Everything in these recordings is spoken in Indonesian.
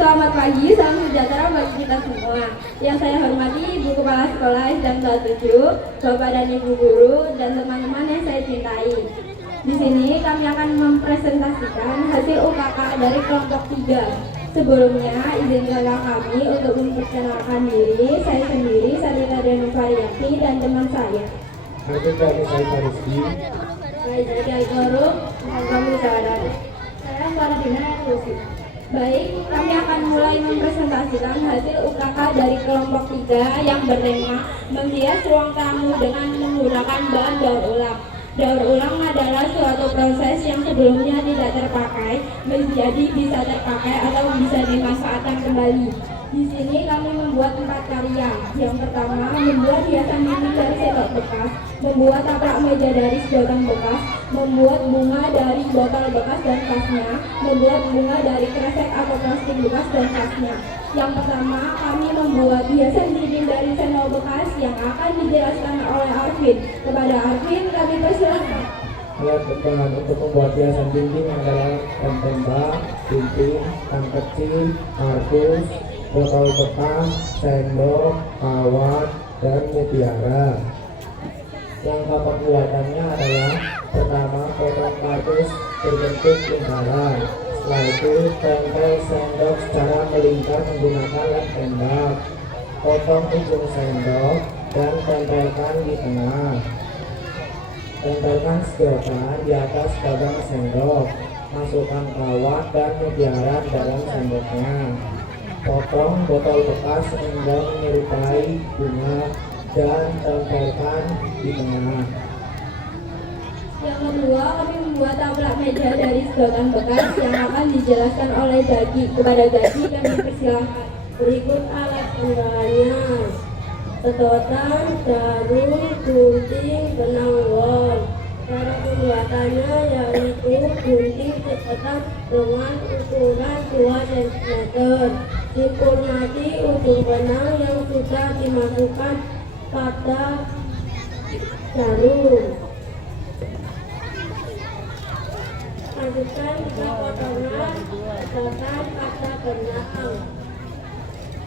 Selamat pagi, salam sejahtera bagi kita semua. Yang saya hormati Ibu Kepala Sekolah SDN 7, Bapak dan Ibu Guru, dan teman-teman yang saya cintai. Di sini kami akan mempresentasikan hasil UKK dari kelompok 3. Sebelumnya, izinkanlah kami untuk memperkenalkan diri. Saya sendiri, Sarita Denuvariati, dan teman saya. Saya Rizky. Saya jadi Algoro, kami saudara. Saya Faradina Rusi. Baik, kami akan mulai mempresentasikan hasil UKK dari kelompok 3 yang bertema menghias ruang tamu dengan menggunakan bahan daur ulang. Daur ulang adalah suatu proses yang sebelumnya tidak terpakai menjadi bisa terpakai atau bisa dimanfaatkan kembali. Di sini kami membuat 4 karya. Yang pertama, membuat hiasan dinding dari sendok bekas, membuat taplak meja dari sedotan bekas, membuat bunga dari botol bekas dan tasnya, membuat bunga dari kresek atau plastik bekas dan tasnya. Yang pertama, kami membuat hiasan dinding dari sendok bekas yang akan dijelaskan oleh Arvin. Kepada Arvin, kami persilakan. Alat bahan untuk membuat hiasan dinding adalah lem tembak, gunting, tang kecil, kardus, botol bekas, sendok, kawat, dan mutiara. Langkah pembuatannya adalah pertama, potong kardus berbentuk lingkaran. Setelah itu, tempel sendok secara melingkar menggunakan lem tembak. Potong ujung sendok dan tempelkan di tengah. Tempelkan sedotan di atas gagang sendok. Masukkan kawat dan mutiara dalam sendoknya. Potong botol bekas hingga menyerupai bunga dan tempelkan di tengah. Yang kedua, kami membuat taplak meja dari sedotan bekas yang akan dijelaskan oleh Gagi. Kepada Gagi kami persilahkan. Berikut alat penggalannya: sedotan, jarum, gunting, benang wol. Cara pembuatannya yaitu gunting sedotan dengan ukuran 2 cm. Dipurmati ujung benang yang sudah dimasukkan pada jarum. Masukkan ke potongan sedotan pada benang.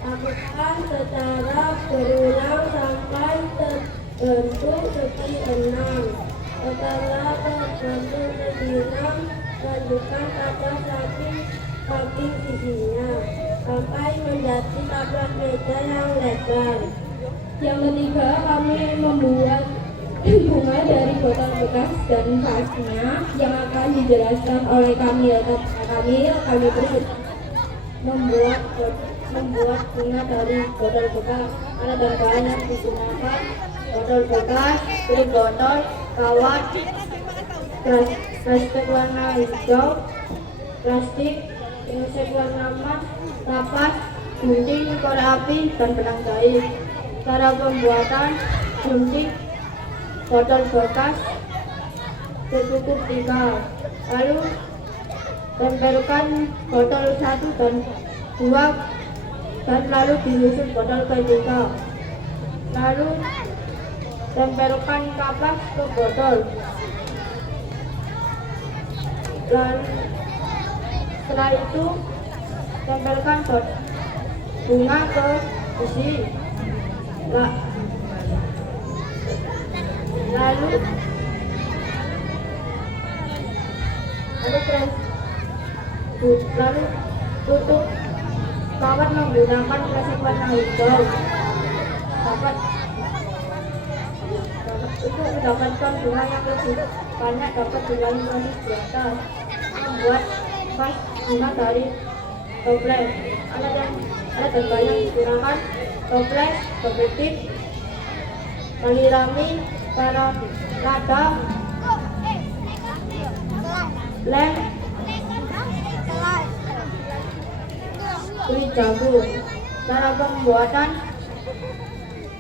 Lakukan secara berulang sampai terbentuk segi 6. Setelah terbentuk segi 6, lanjutkan pada samping sisinya sampai menjadi taplak meja yang lebar. Yang ketiga, kami membuat bunga dari botol bekas dan vasnya yang akan dijelaskan oleh Kamil. Kami membuat bunga dari botol bekas. Alat dan bahan yang digunakan: botol bekas, klip botol, kawat, plastik warna hijau, plastik, insek warna emas, kapas, gunting, korek api, dan benang jahit. Cara pembuatan: gunting botol bekas secukup 3, lalu tempelkan botol 1 dan 2, dan lalu disusun botol ketiga. Lalu tempelkan kapas ke botol. Lalu setelah itu tempelkan bunga ke sisi. Lalu tutup kawat menggunakan plastik warna hijau. Untuk mendapatkan bunga yang lebih banyak dapat dilalui proses di atas. Membuat vas bunga dari toples. Alat dan bahan yang digunakan: toples, objektif, tali rami, para lada, lem, kulit jagung. Cara pembuatan: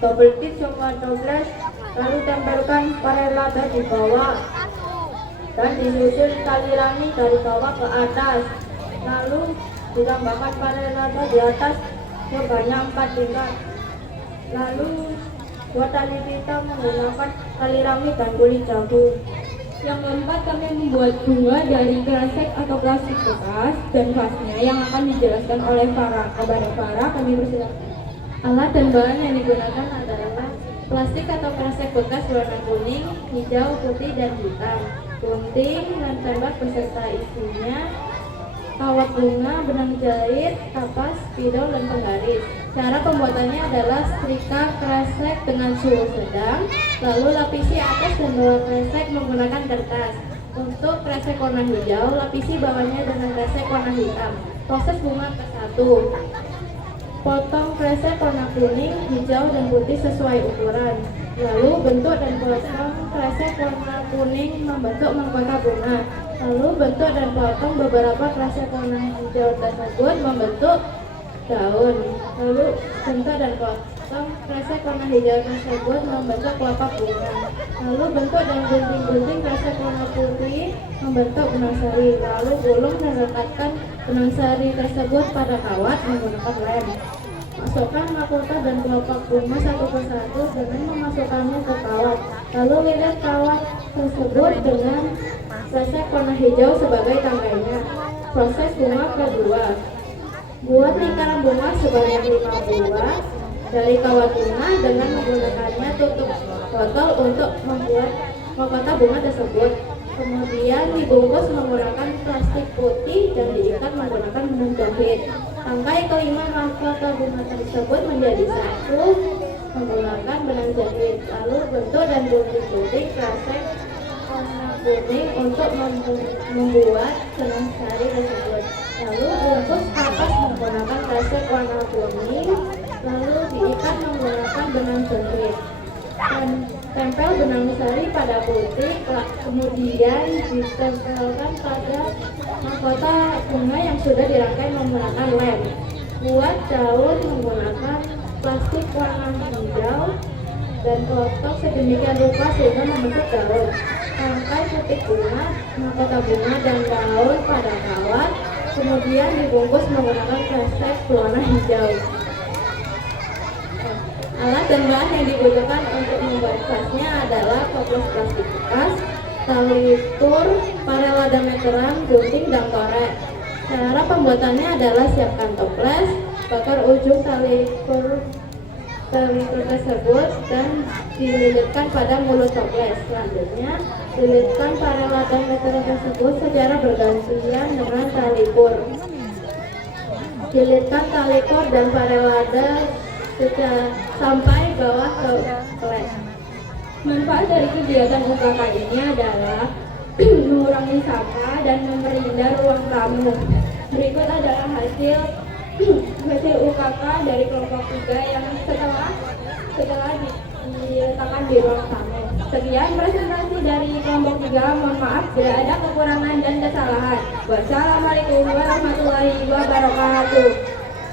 double tip semua toples, lalu tempelkan parel lada di bawah dan disusun tali rami dari bawah ke atas, lalu ditambahkan parel lada di atas sebanyak 4 tingkat. Lalu buat tali pita menggunakan tali rami dan kulit jagung. Yang keempat, kami membuat bunga dari kresek atau plastik bekas dan vasnya yang akan dijelaskan oleh kepada para kami persilakan. Alat dan bahan yang digunakan adalah plastik atau kresek bekas warna kuning, hijau, putih, dan hitam, gunting, lem tembak beserta isinya, kawat bunga, benang jahit, kapas, spidol, dan penggaris. Cara pembuatannya adalah setrika kresek dengan suhu sedang, lalu lapisi atas dan bawah kresek menggunakan kertas. Untuk kresek warna hijau, lapisi bawahnya dengan kresek warna hitam. Proses bunga ke-1. Potong kresek warna kuning, hijau, dan putih sesuai ukuran. Lalu bentuk dan potong kresek warna kuning membentuk mahkota bunga. Lalu bentuk dan potong beberapa kresek warna hijau tersebut membentuk daun. Lalu bentuk dan potong kresek warna hijau tersebut membentuk kelopak bunga. Lalu bentuk dan gunting-gunting kresek warna putih membentuk benang sari. Lalu gulung dan rekatkan benang sari tersebut pada kawat menggunakan lem. Masukkan mahkota dan kelopak bunga satu persatu dengan memasukkannya ke kawat. Lalu lilit kawat tersebut dengan kresek warna hijau sebagai tangkainya. Proses bunga kedua. Buat lingkaran bunga sebanyak 5 buah dari kawat bunga dengan menggunakannya tutup botol untuk membuat mahkota bunga tersebut. Kemudian dibungkus menggunakan plastik putih dan diikat menggunakan benang jahit. Tangkai kelima mahkota bunga tersebut menjadi satu menggunakan benang jahit. Lalu bentuk dan gunting-gunting kresek warna kuning untuk membuat benang sari tersebut. Lalu bungkus atas menggunakan kresek warna kuning, lalu diikat menggunakan benang jahit. Dan tempel benang sari pada putih, kemudian ditempelkan pada mahkota bunga yang sudah dirangkai menggunakan lem. Buat daun menggunakan plastik warna hijau dan potong sedemikian rupa sehingga membentuk daun. Tangkai putih bunga, mahkota bunga dan daun pada kawat, kemudian dibungkus menggunakan kresek berwarna hijau. Alat dan bahan yang dibutuhkan untuk membuat vasnya adalah toples plastik bekas, tali ukur, parel lada meteran, gunting, dan korek. Cara pembuatannya adalah siapkan toples, bakar ujung tali ukur tersebut dan dililitkan pada mulut toples. Selanjutnya, lilitkan parel lada meteran tersebut secara bergantian dengan tali ukur. Lilitkan tali ukur dan parel lada sampai bawah ke toples. Manfaat dari kegiatan UKK ini adalah mengurangi sampah dan memperindah ruang tamu. Berikut adalah hasil UKK dari kelompok 3 yang setelah diletakkan di ruang tamu. Sekian presentasi dari kelompok 3. Mohon maaf bila ada kekurangan dan kesalahan. Wassalamualaikum warahmatullahi wabarakatuh.